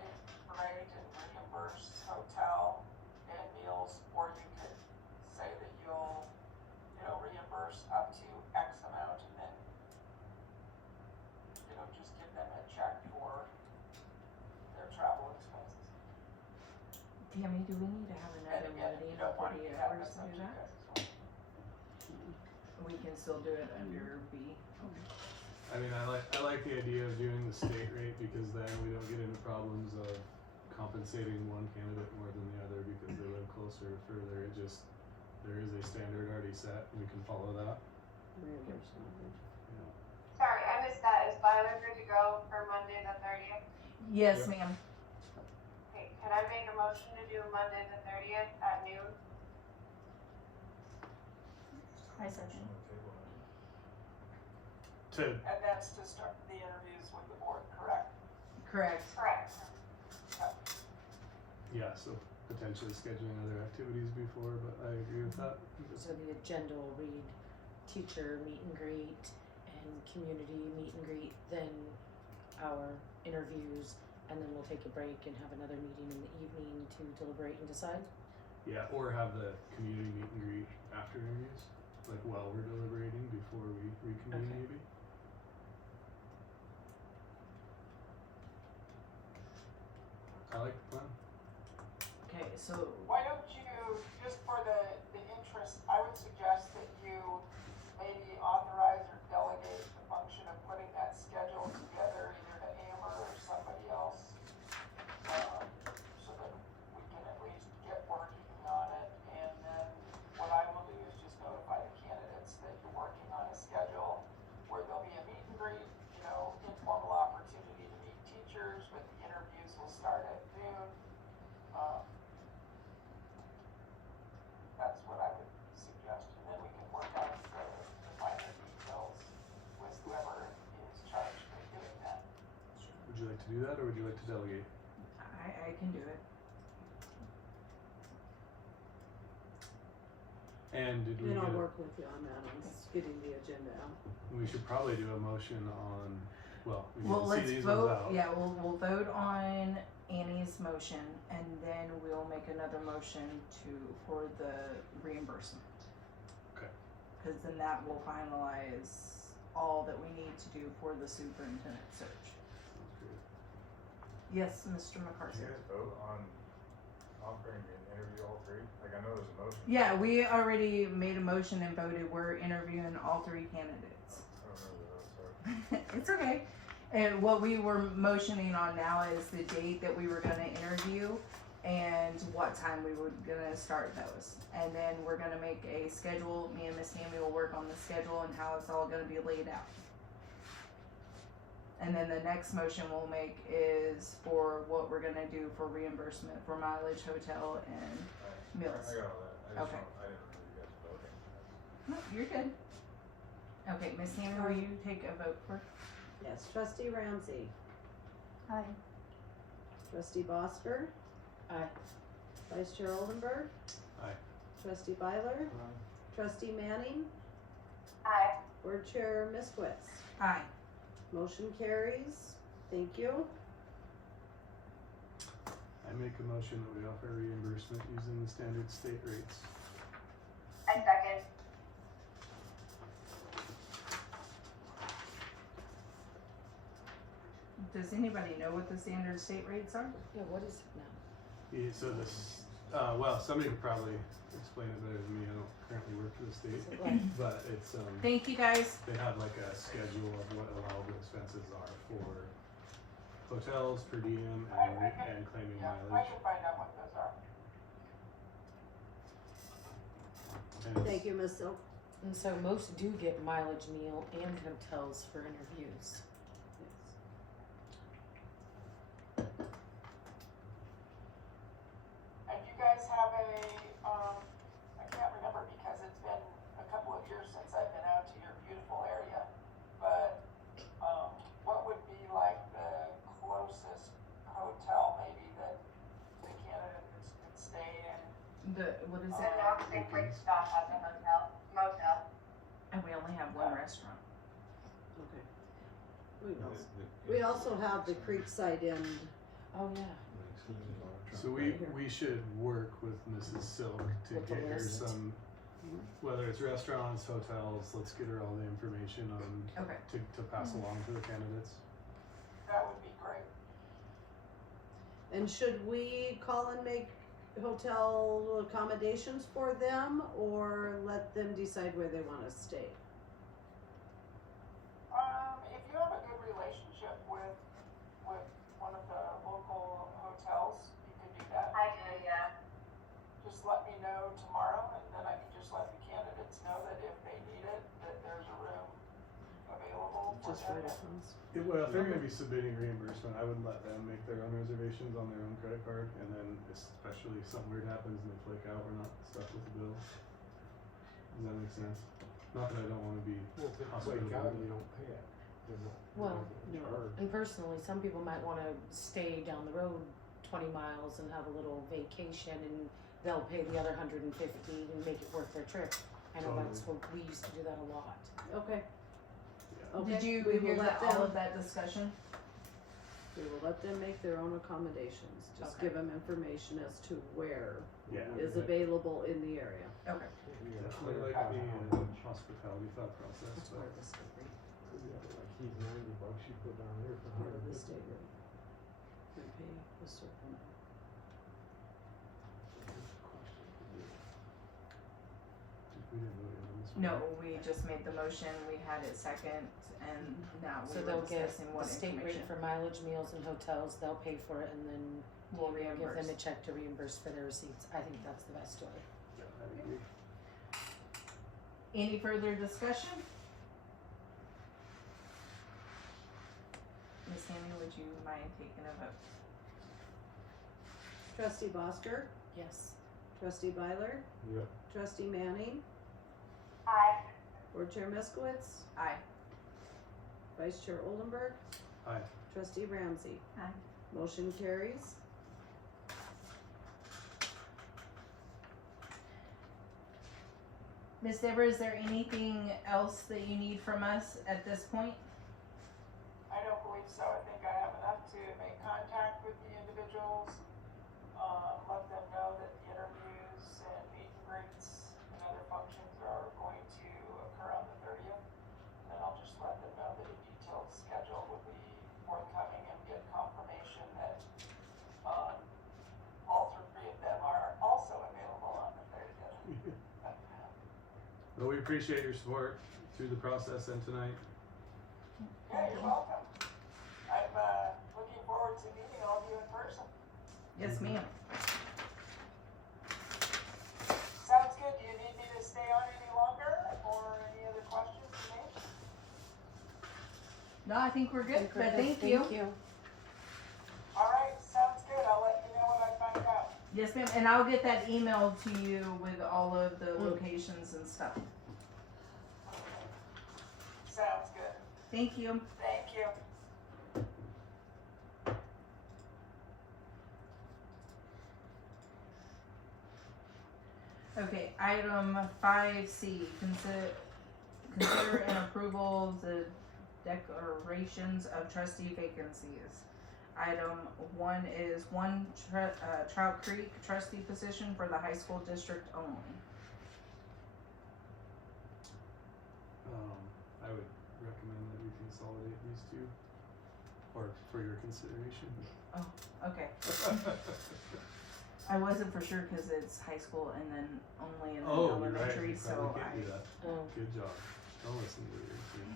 rate and reimburse hotel and meals, or you could say that you'll, reimburse up to X amount and then, just give them a check for their travel expenses. Tammy, do we need to have And another again, meeting you in don't want to 48 do that, hours that's to up do to you that? guys as well. We can still do it under B. I mean, I like the idea of doing the state rate, because then we don't get into problems of compensating one candidate more than the other because they live closer or further. There is a standard already set, and we can follow that. Reimburse mileage. Sorry, I missed that. Is Byler good to go for Monday the 30th? Yes, Yep. ma'am. Okay, could I make a motion to do Monday the 30th at noon? I second. To And that's to start the interviews with the board, correct? Correct. Correct. yeah, so potentially scheduling other activities before, but I agree with that. So the agenda will read teacher meet and greet and community meet and greet, then our interviews, and then we'll take a break and have another meeting in the evening to deliberate and decide. Yeah, or have the community meet and greet after interviews, like while we're deliberating before we reconvene Okay. maybe. I like the plan. Okay, so Why don't you, just for the interest, I would suggest that you maybe authorize or delegate the function of putting that schedule together either to Amber or somebody else. So that we can at least get working on it, and then what I will do is just notify the candidates that you're working on a schedule where there'll be a meet and greet, informal opportunity to meet teachers, but the interviews will start at noon. That's what I would suggest, and then we can work out the finer details with whoever is charged with doing that. Would you like to do that, or would you like to delegate? I can do it. And did we And get I'll work with you on that, on getting the agenda out. we should probably do a motion on, well, we Well, need to let's see these ones vote. out. Yeah, we'll vote on Annie's motion, and then we'll make another motion for the reimbursement. Okay. Because then that will finalize all that we need to do for the superintendent search. Sounds good. Yes, Mr. Did McCarthy. you guys vote on offering to interview all three? Like, I know there's a motion. Yeah, we already made a motion and voted. We're interviewing all three candidates. I don't remember that, sorry. It's okay. And what we were motioning on now is the date that we were gonna interview and what time we were gonna start those. And then we're gonna make a schedule. Me and Miss Tammy will work on the schedule and how it's all gonna be laid out. And then the next motion we'll make is for what we're gonna do for reimbursement for mileage, hotel, and meals. I got all that. I just Okay. I didn't remember you guys voting. No, you're good. Okay, Miss Tammy, will you take a vote for? Yes, trustee Ramsey, Aye. trustee Bosker, Aye. vice chair Oldenburg. Aye. Trustee Byler, trustee Manning, Aye. board chair Miskowitz. Aye. Motion carries. Thank you. I make a motion that we offer reimbursement using the standard state rates. I second. Does anybody know what the standard state rates are? Yeah, what is it now? Yeah, so this, well, somebody could probably explain it better than me. I don't currently work for the state, Is it like, but it's, Thank you guys. they have like a schedule of what allowable expenses are for hotels, per diem, and claiming Yeah, I mileage. can find out what those are. And it's- Thank you, Ms. Silk. and so most do get mileage, meal, and hotels for interviews. And you guys have a, I can't remember because it's been a couple of years since I've been out to your beautiful area, but, what would be like the closest hotel maybe that the candidates could stay in? What is The that? Knox St. Clair stop has a motel. And we only have one restaurant. Okay. We also have the Creekside Inn. Oh, yeah. So we should work with Mrs. Silk to With the get her list. some, whether it's restaurants, hotels, let's get her all the information on, Okay. to pass along to the candidates. That would be great. And should we call and make hotel accommodations for them or let them decide where they wanna stay? If you have a good relationship with one of the local hotels, you can do that. I do, yeah. Just let me know tomorrow, and then I can just let the candidates know that if they need it, that there's a room available for Just them. right across. Well, if they're gonna be submitting reimbursement, I would let them make their own reservations on their own credit card, and then especially if something weird happens and they flake out, we're not stuck with the bill. Does that make sense? Not that I don't wanna be Well, if it's hospitable. like out, you don't pay it. They're not- Well, they're not charged. And personally, some people might want to stay down the road 20 miles and have a little vacation, and they'll pay the other 150 and make it worth their trip. I know that's what we used to do that a lot. Okay. Yeah. Okay. Did you We will hear let all them- of that discussion? We will let them make their own accommodations. Just Okay. give them information as to where Yeah. is available in the area. Okay. Yeah, Definitely like, like the hospitality thought process, That's but. where the state rate. yeah, like he's $90 you put down there for Here, the 150. state rate. And pay the certain. We didn't vote in on this one. No, we just made the motion, we had it second, and now So we were they'll get discussing the what state rate information. for mileage, meals, and hotels. They'll pay for it, and then We'll Tammy will give them a reimburse. check to reimburse for their receipts. I think that's the best way. Yeah, I agree. Any further discussion? Miss Tammy, would you mind taking a vote? Trustee Bosker, Yes. trustee Byler, Yep. trustee Manning, Aye. board chair Miskowitz, Aye. vice chair Oldenburg, Aye. trustee Ramsey. Aye. Motion carries. Miss Deborah, is there anything else that you need from us at this point? I don't believe so. I think I have enough to make contact with the individuals, let them know that the interviews and meet and greets and other functions are going to occur on the 30th. And I'll just let them know that a detailed schedule will be forthcoming and get confirmation that, all three of them But we appreciate your support through the process and tonight. Yeah, you're welcome. I'm, looking forward to meeting all of you in person. Yes, ma'am. Sounds good. Do you need me to stay on any longer or any other questions for me? No, I think we're good, but thank Thank you. you. All right, sounds good. I'll let you know what I find out. Yes, ma'am, and I'll get that email to you with all of the locations and stuff. Sounds good. Thank you. Thank you. Okay, item 5C, consider and approval the declarations of trustee vacancies. Item 1 is Trout Creek trustee position for the high school district only. I would recommend that we consolidate these two, or for your consideration. Okay, I wasn't for sure because it's high school and then only in the Oh, you're right. elementary, You so probably can't do that. Oh. Good job. Don't listen to your team.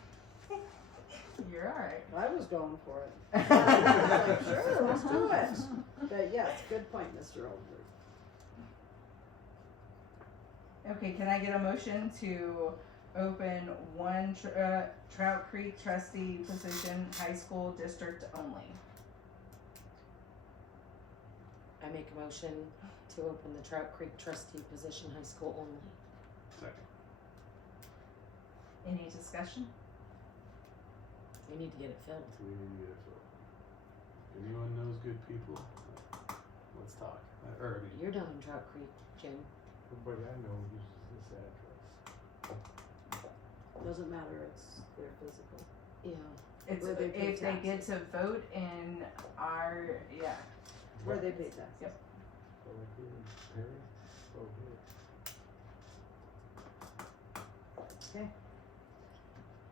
you're alright. I was going for it. I was like, sure, let's do it. But yes, good point, Mr. Oldberg. Okay, can I get a motion to open one Trout Creek trustee position, high school district only? I make a motion to open the Trout Creek trustee position, high school only. Second. Any discussion? We need to get it filled. We need to get it filled. If anyone knows good people, let's talk. Or, I mean, You're down in Trout Creek, Jim. Everybody I know uses this address. Doesn't matter, it's their physical. Yeah. It's Where they pay if they get taxes. to vote in our, yeah, Where they pay taxes. Yep. So like here in Perry, oh, here. Okay.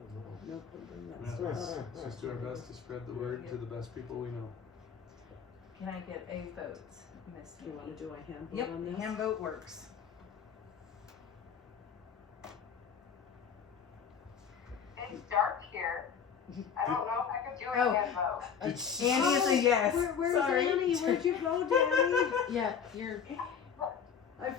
Oh, no. No, bring that yeah, stuff up. let's just do our best to spread the word to the best people we know. can I get a vote, Miss? Do you wanna do a hand vote Yep, on this? hand vote works. It's dark here. I don't know if I could do Oh. a hand vote. Annie is a yes. Where's Sorry. Annie? Where'd you go, Danny? Yeah, you're. I'm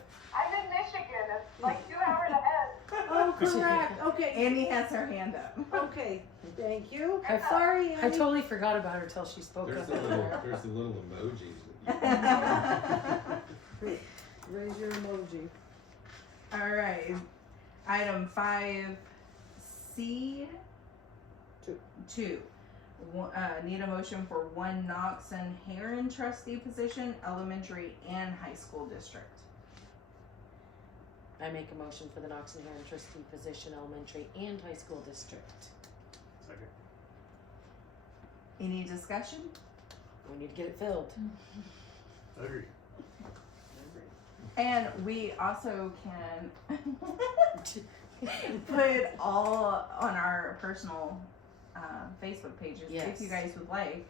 in Michigan. It's like 2 hours ahead. Oh, correct, okay, Annie has her hand up. okay, thank you. I- Sorry, I Annie. totally forgot about her till she spoke There's up. the little emojis that you Raise your emoji. All right. Item 5C. Two. Need a motion for one Knox and Heron trustee position, elementary and high school district. I make a motion for the Knox and Heron trustee position, elementary and high school district. Second. Any discussion? We need to get it filled. Agree. And we also can put all on our personal Facebook pages if Yes. you guys would like.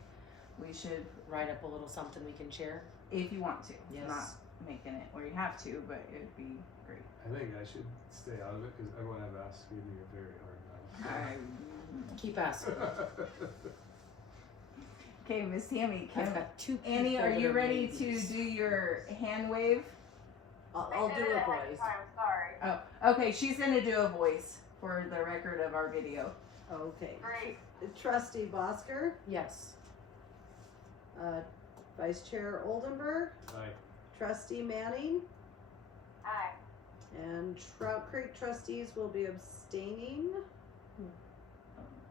We should, Write up a little something we can share. if you want to. Yes. Not making it where you have to, but it'd be great. I think I should stay out of it because everyone I've asked gave me a very hard Keep asking. time. Okay, Miss Tammy, I've can got 2 people Annie, are that you ready maybes. to do your hand wave? I'll I do did it a ahead voice. of time, sorry. Oh, okay. She's gonna do a voice for the record of our video. Okay. Great. Trustee Bosker, Yes. Vice Chair Oldenburg, Aye. Trustee Manning, Aye. and Trout Creek trustees will be abstaining.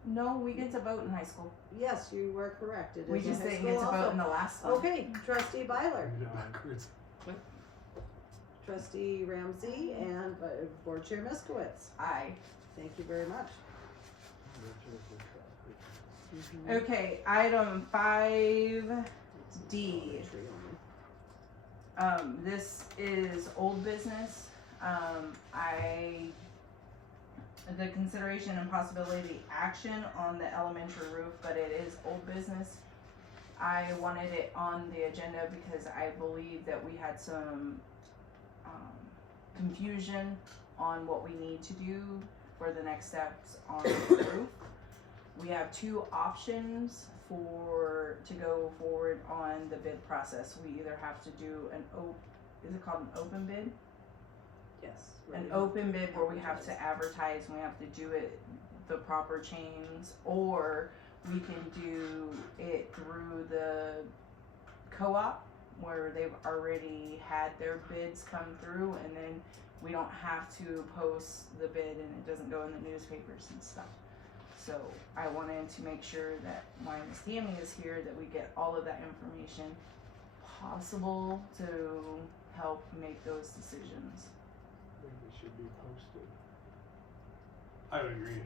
No, we get to vote in high school. Yes, you were correct. It is We a just high didn't school get to vote also. in the last one. Okay, Trustee Byler, Did it backwards. Trustee Ramsey, and Board Chair Miskowitz. Aye. Thank you very much. Okay, item 5D. Elementary only. This is old business. The consideration and possibility action on the elementary roof, but it is old business. I wanted it on the agenda because I believe that we had some confusion on what we need to do for the next steps on the roof. We have two options to go forward on the bid process. We either have to do is it called an open bid? Yes. An open bid where we have to advertise and we have to do it the proper chains, or we can do it through the co-op where they've already had their bids come through, and then we don't have to post the bid and it doesn't go in the newspapers and stuff. So I wanted to make sure that when Miss Tammy is here that we get all of that information possible to help make those decisions. I think it should be posted. I would agree.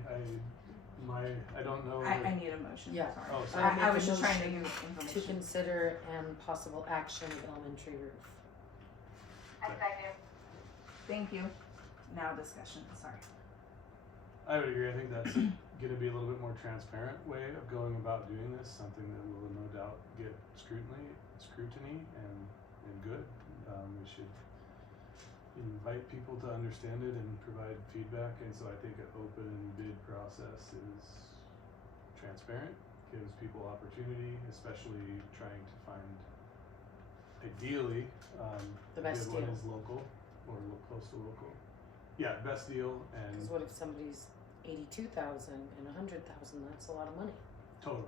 I don't know. I need a motion. Yeah. Sorry. Oh, I sorry. would make I a was just trying to motion give to information. consider and possible action of elementary roof. I second. Thank you. Now discussion. Sorry. I would agree. I think that's going to be a little bit more transparent way of going about doing this. Something that will no doubt get scrutiny, and good. We should invite people to understand it and provide feedback. And so I think an open bid process is transparent, gives people opportunity, especially trying to find, ideally, The best a good one deal. is local or close to local. Yeah, best deal and Because what if somebody's 82,000 and 100,000? That's a lot of money. totally,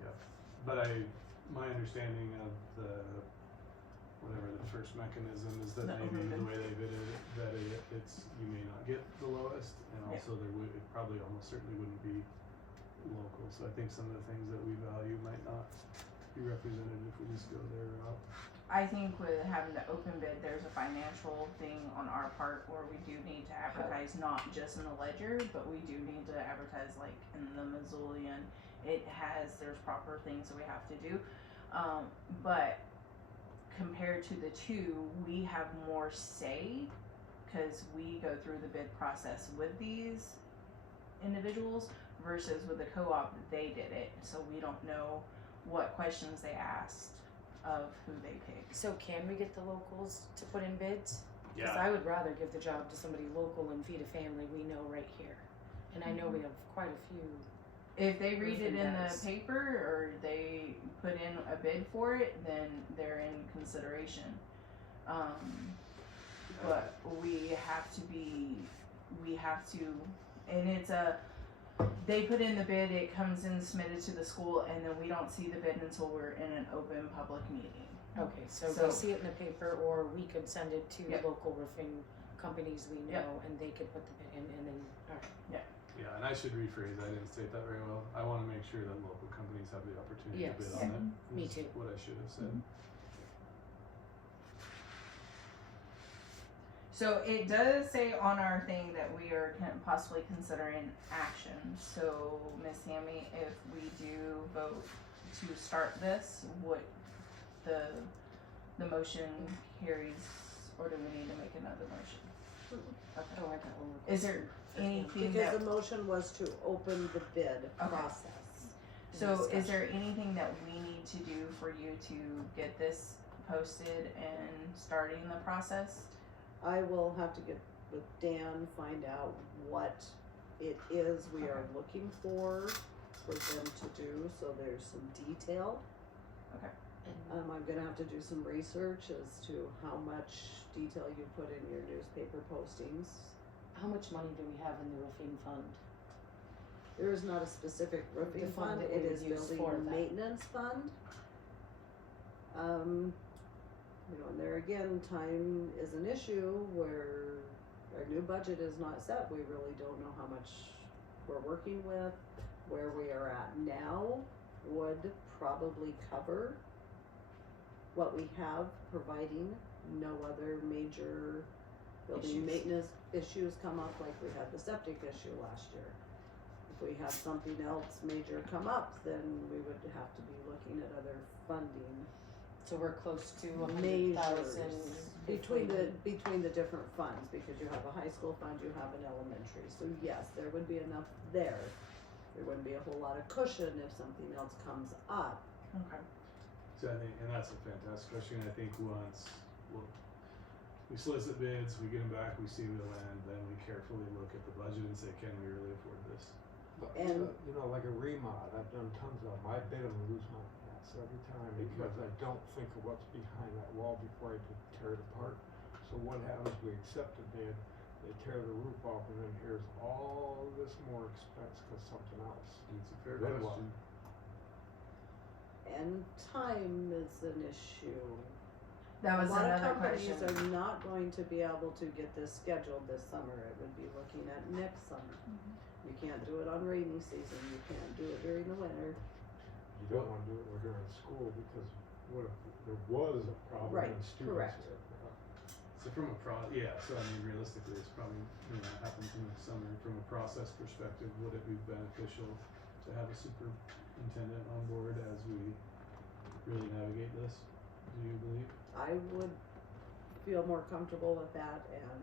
yeah. But my understanding of whatever the first mechanism is that The maybe open the bid. way they vetted it, it's you may not get the lowest, and Yeah. also it probably almost certainly wouldn't be local. So I think some of the things that we value might not be represented if we just go their route. I think with having the open bid, there's a financial thing on our part where we do need to advertise not just in the Ledger, but we do need to advertise like in the Missoulian. There's proper things that we have to do. But compared to the two, we have more say because we go through the bid process with these individuals versus with the co-op, they did it. So we don't know what questions they asked of who they picked. So can we get the locals to put in bids? Because Yeah. I would rather give the job to somebody local and feed a family we know right here. And I know we have quite a few. If they read it Roofing in the does. paper or they put in a bid for it, then they're in consideration. But we have to, and they put in the bid, it comes in submitted to the school, and then we don't see the bid until we're in an open public meeting. Okay, so So- they see it in the paper, or we could send it to Yep. local roofing companies we know, Yep. and they could put the bid in, and then, alright. Yeah, and I should rephrase. I didn't state that very well. I want to make sure that local companies have the opportunity Yes. to bid Yeah. on it. Me is too. What I should have said. So it does say on our thing that we are possibly considering action. So Miss Tammy, if we do vote to start this, would the motion carries, or do we need to make another motion? Okay. Oh, I got one more Is there question. anything Because that, the motion was to open the bid process. so is there anything that we need to do for you to get this posted and starting the process? I will have to get with Dan, find out what it is we are looking for them to do, so there's some detail. And I'm gonna have to do some research as to how much detail you put in your newspaper postings. how much money do we have in the roofing fund? There is not a specific roofing The fund fund, that it we is would use building for that. maintenance fund. And there again, time is an issue where our new budget is not set, we really don't know how much we're working with. Where we are at now would probably cover what we have, providing no other major building Issues. maintenance issues come up like we had the septic issue last year. If we have something else major come up, then we would have to be looking at other funding So we're close to measures 100,000 between the different funds, because you have a high school fund, you have an elementary, so yes, there would be enough there. There wouldn't be a whole lot of cushion if something else comes up. Okay. So I think, and that's a fantastic question. I think we solicit bids, we get them back, we see where they land, then we carefully look at the budget and say, can we really afford this? But, And- you know, like a remod, I've done tons of them, I bid them and lose my ass every time because I don't think of what's behind that wall before I tear it apart. So what happens, we accept a bid, they tear the roof off, and then here's all this more expense cause something else. It's a fair Good luck. question. And time is an issue. That was A lot of another companies question. are not going to be able to get this scheduled this summer, it would be looking at next summer. You can't do it on rainy season, you can't do it during the winter. You don't wanna do it when you're in school because what if there was a problem Right, and students correct. are. So from a so I mean, realistically, it's probably, happens in the summer. From a process perspective, would it be beneficial to have a superintendent on board as we really navigate this? Do you believe? I would feel more comfortable with that and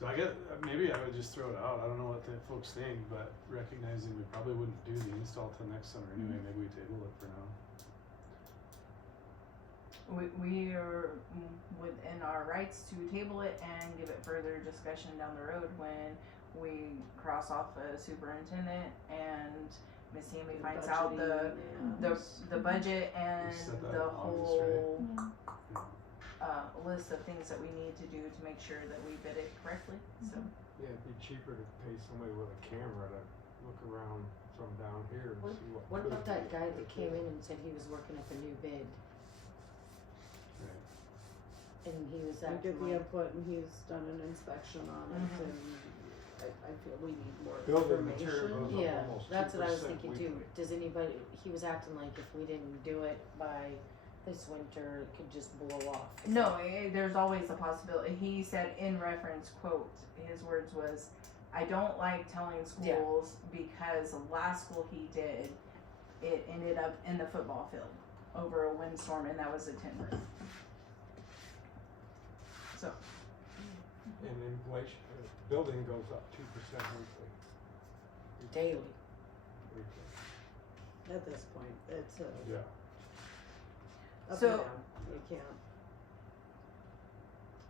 So I get, maybe I would just throw it out. I don't know what the folks think, but recognizing we probably wouldn't do the install till next summer anyway, maybe we table it for now. We are within our rights to table it and give it further discussion down the road when we cross off a superintendent and Miss Hammy finds out budgeting and- the budget and set that the in August, right? whole list of things that we need to do to make sure that we bid it correctly. So Yeah, it'd be cheaper to pay somebody with a camera to look around from down here and see what. What could about be that guy that better. came in and said he was working up a new bid, Right. and he was we acting get the like, input and he's done an inspection on it Mhm. and I feel we need more Building material information. goes up yeah, almost that's what I was 2% thinking too. weekly. Does anybody, he was acting like if we didn't do it by this winter, it could just blow off. no, there's always a possibility. He said in reference, quote, his words was, "I don't like telling schools because the last school he did, it ended up in the football field over a windstorm, and that was a tin roof." So And inflation, building goes up 2% weekly. Daily. Weekly. At this point, it's Yeah. up So- and down, you can't.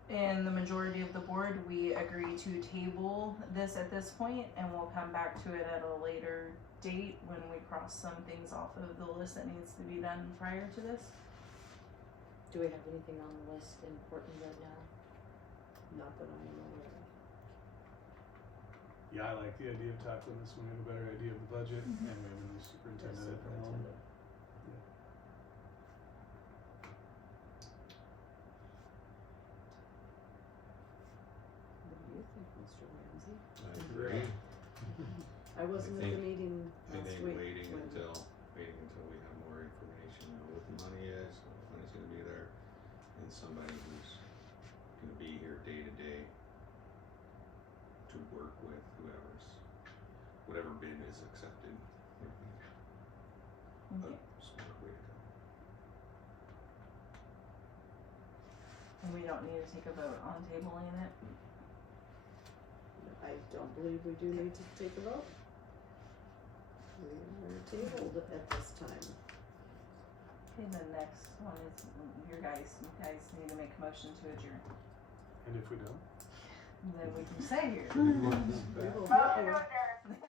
in the majority of the board, we agree to table this at this point, and we'll come back to it at a later date when we cross some things off of the list that needs to be done prior to this. Do we have anything on the list important right now? Not that I'm aware of. Yeah, I like the idea of tackling this when we have a better idea of the budget and we have a new superintendent at the helm. Superintendent. What do you think, Mr. Ramsey? I agree. I wasn't at the think- meeting I last think week. waiting when- until we have more information, know what the money is, what the money's gonna be there, and somebody who's gonna be here day to day to work with whatever bid is accepted, would be Okay. a smart way to go. And we don't need to take a vote on tabling it. I don't believe we do need to take a vote. We are tabled at this time. Okay, the next one is you guys need to make a motion to adjourn. And if we don't? Then we can say here. We will Motion vote to here. adjourn.